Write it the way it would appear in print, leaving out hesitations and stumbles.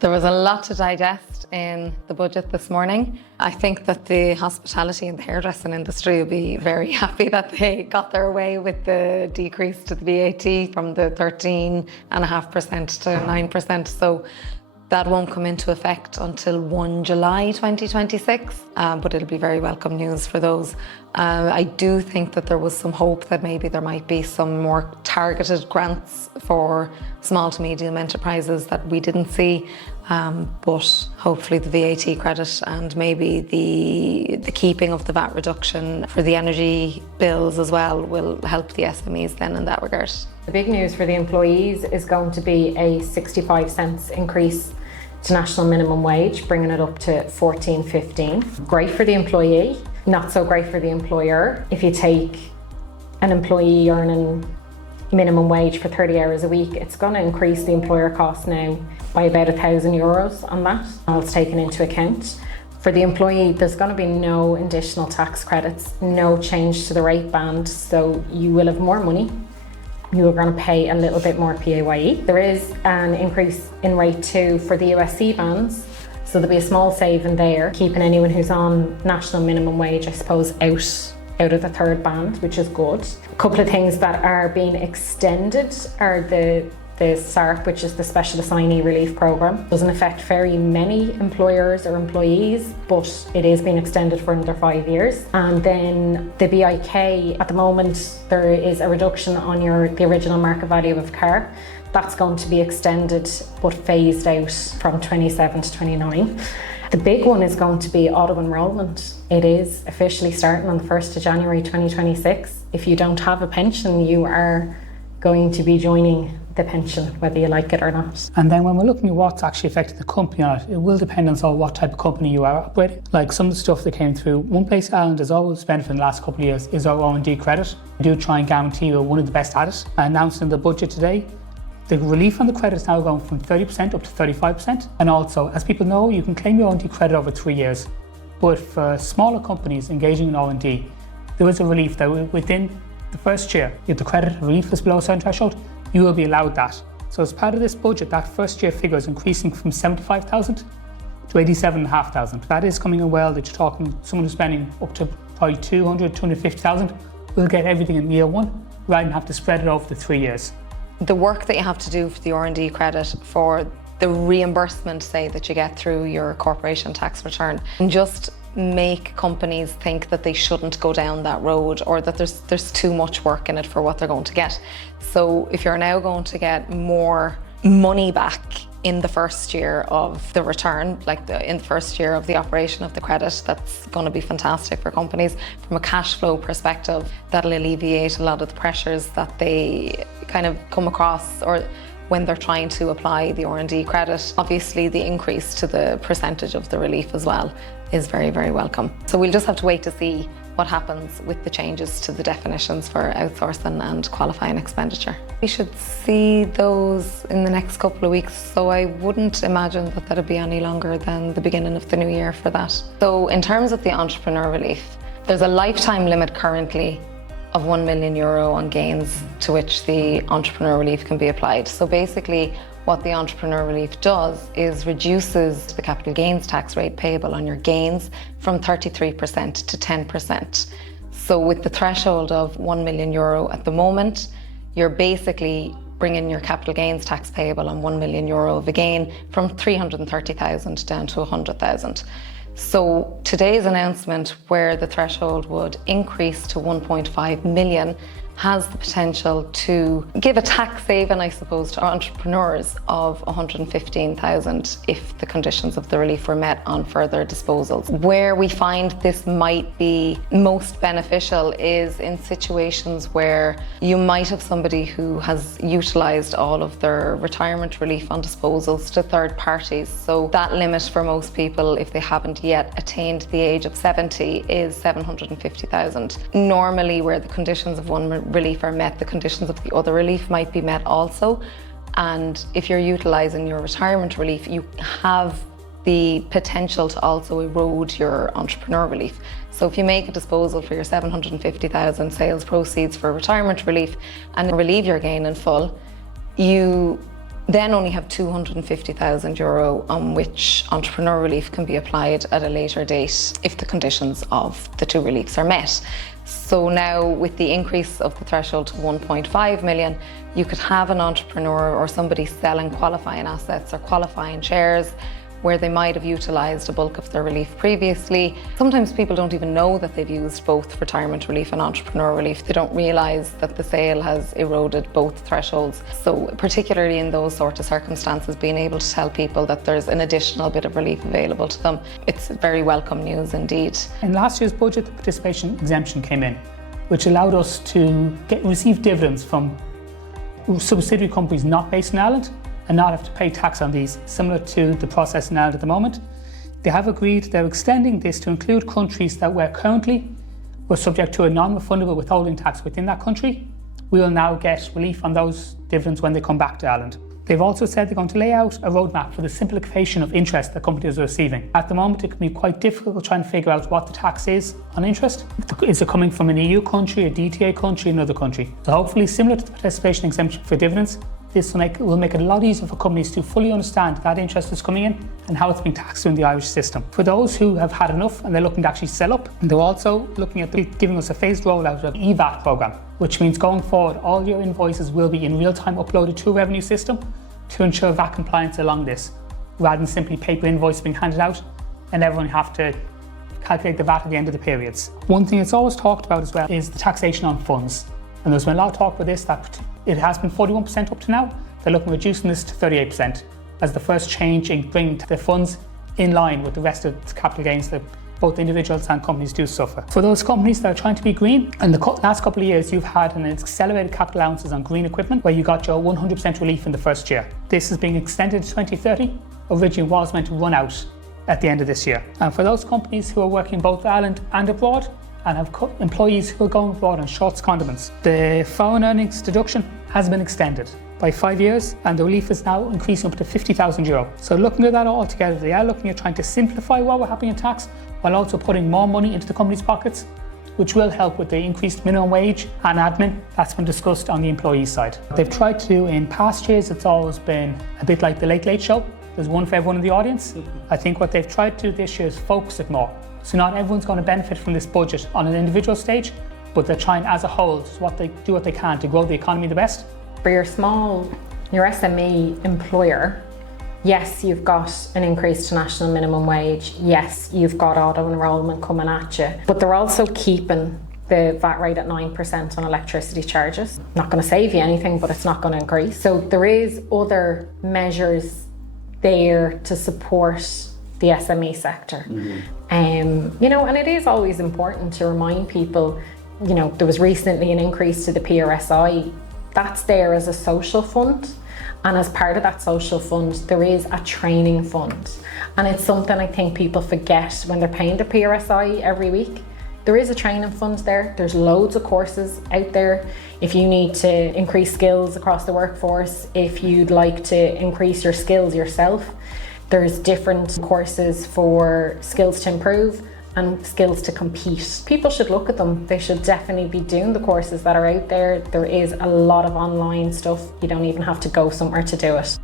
There was a lot to digest in the budget this morning. I think that the hospitality and the hairdressing industry will be very happy that they got their way with the decrease to the VAT from the 13.5% to 9%. So that won't come into effect until 1 July 2026, but it'll be very welcome news for those. I do think that there was some hope that maybe there might be some more targeted grants for small to medium enterprises that we didn't see, but hopefully the VAT credit and maybe the keeping of the VAT reduction for the energy bills as well will help the SMEs then in that regard. The big news for the employees is going to be a 65 cents increase to national minimum wage, bringing it up to 14.15. Great for the employee, not so great for the employer. If you take an employee earning minimum wage for 30 hours a week, it's going to increase the employer cost now by about €1,000 on that. All it's taken into account. For the employee, there's going to be no additional tax credits, no change to the rate band, so you will have more money. You are going to pay a little bit more PAYE. There is an increase in rate too for the USC bands, so there'll be a small saving there, keeping anyone who's on national minimum wage, I suppose, out of the third band, which is good. A couple of things that are being extended are the SARP, which is the Special Assignee Relief Programme. Doesn't affect very many employers or employees, but it is being extended for another 5 years. And then the BIK, at the moment, there is a reduction on the original market value of a car. That's going to be extended, but phased out from 27 to 29. The big one is going to be auto-enrolment. It is officially starting on the 1st of January 2026. If you don't have a pension, you are going to be joining the pension, whether you like it or not. And then when we're looking at what's actually affecting the company on it, it will depend on what type of company you are operating. Like some of the stuff that came through, one place Ireland has always benefited in the last couple of years is our R&D credit. We do try and guarantee we're one of the best at it. I announced in the budget today, the relief on the credit is now going from 30% up to 35%. And also, as people know, you can claim your R&D credit over 3 years. But for smaller companies engaging in R&D, there is a relief that within the first year, if the credit relief is below a certain threshold, you will be allowed that. So as part of this budget, that first year figure is increasing from 75,000 to 87,500. That is coming in well, that you're talking someone who's spending up to probably 200, 250,000 will get everything in year one, rather than have to spread it over the 3 years. The work that you have to do for the R&D credit for the reimbursement, say, that you get through your corporation tax return, and just make companies think that they shouldn't go down that road or that there's too much work in it for what they're going to get. So if you're now going to get more money back in the first year of the return, in the first year of the operation of the credit, that's going to be fantastic for companies. From a cash flow perspective, that'll alleviate a lot of the pressures that they kind of come across or when they're trying to apply the R&D credit. Obviously, the increase to the percentage of the relief as well is very, very welcome. So we'll just have to wait to see what happens with the changes to the definitions for outsourcing and qualifying expenditure. We should see those in the next couple of weeks, so I wouldn't imagine that that'll be any longer than the beginning of the new year for that. So in terms of the entrepreneur relief, there's a lifetime limit currently of €1 million on gains to which the entrepreneur relief can be applied. So basically what the entrepreneur relief does is reduces the capital gains tax rate payable on your gains from 33% to 10%. So with the threshold of €1 million at the moment, you're basically bringing your capital gains tax payable on €1 million of a gain from 330,000 down to 100,000. So today's announcement, where the threshold would increase to 1.5 million, has the potential to give a tax saving, I suppose, to entrepreneurs of 115,000 if the conditions of the relief were met on further disposals. Where we find this might be most beneficial is in situations where you might have somebody who has utilised all of their retirement relief on disposals to third parties. So that limit for most people, if they haven't yet attained the age of 70, is 750,000. Normally, where the conditions of one relief are met, the conditions of the other relief might be met also. And if you're utilising your retirement relief, you have the potential to also erode your entrepreneur relief. So if you make a disposal for your 750,000 sales proceeds for retirement relief and relieve your gain in full, you then only have €250,000 on which entrepreneur relief can be applied at a later date if the conditions of the two reliefs are met. So now with the increase of the threshold to 1.5 million, you could have an entrepreneur or somebody selling qualifying assets or qualifying shares where they might have utilised a bulk of their relief previously. Sometimes people don't even know that they've used both retirement relief and entrepreneur relief. They don't realise that the sale has eroded both thresholds. So particularly in those sort of circumstances, being able to tell people that there's an additional bit of relief available to them, it's very welcome news indeed. In last year's budget, the participation exemption came in, which allowed us to receive dividends from subsidiary companies not based in Ireland and not have to pay tax on these, similar to the process in Ireland at the moment. They have agreed they're extending this to include countries that were currently were subject to a non-refundable withholding tax within that country. We will now get relief on those dividends when they come back to Ireland. They've also said they're going to lay out a roadmap for the simplification of interest that companies are receiving. At the moment, it can be quite difficult trying to figure out what the tax is on interest. Is it coming from an EU country, a DTA country, another country? So hopefully, similar to the participation exemption for dividends, this will make it a lot easier for companies to fully understand that interest is coming in and how it's being taxed in the Irish system. For those who have had enough and they're looking to actually sell up, they're also looking at giving us a phased rollout of the EVAT programme, which means going forward, all your invoices will be in real time uploaded to a revenue system to ensure VAT compliance along this, rather than simply paper invoice being handed out and everyone have to calculate the VAT at the end of the periods. One thing that's always talked about as well is the taxation on funds. And there's been a lot of talk about this, that it has been 41% up to now. They're looking at reducing this to 38% as the first change in bringing the funds in line with the rest of the capital gains that both individuals and companies do suffer. For those companies that are trying to be green, in the last couple of years, you've had an accelerated capital allowances on green equipment where you got your 100% relief in the first year. This is being extended to 2030. Originally was meant to run out at the end of this year. And for those companies who are working both Ireland and abroad, and have employees who are going abroad on short secondments, the foreign earnings deduction has been extended by 5 years and the relief is now increasing up to €50,000. So looking at that all together, they are looking at trying to simplify what we're happening in tax while also putting more money into the company's pockets, which will help with the increased minimum wage and admin that's been discussed on the employee side. What they've tried to do in past years, it's always been a bit like the Late Late Show. There's one for everyone in the audience. I think what they've tried to do this year is focus it more. So not everyone's going to benefit from this budget on an individual stage, but they're trying as a whole to do what they can to grow the economy the best. For your SME employer, yes, you've got an increase to national minimum wage. Yes, you've got auto-enrolment coming at you, but they're also keeping the VAT rate at 9% on electricity charges. Not going to save you anything, but it's not going to increase. So there is other measures there to support the SME sector. And it is always important to remind people, there was recently an increase to the PRSI. That's there as a social fund. And as part of that social fund, there is a training fund. And it's something I think people forget when they're paying the PRSI every week. There is a training fund there. There's loads of courses out there. If you need to increase skills across the workforce, if you'd like to increase your skills yourself, there's different courses for skills to improve and skills to compete. People should look at them. They should definitely be doing the courses that are out there. There is a lot of online stuff. You don't even have to go somewhere to do it.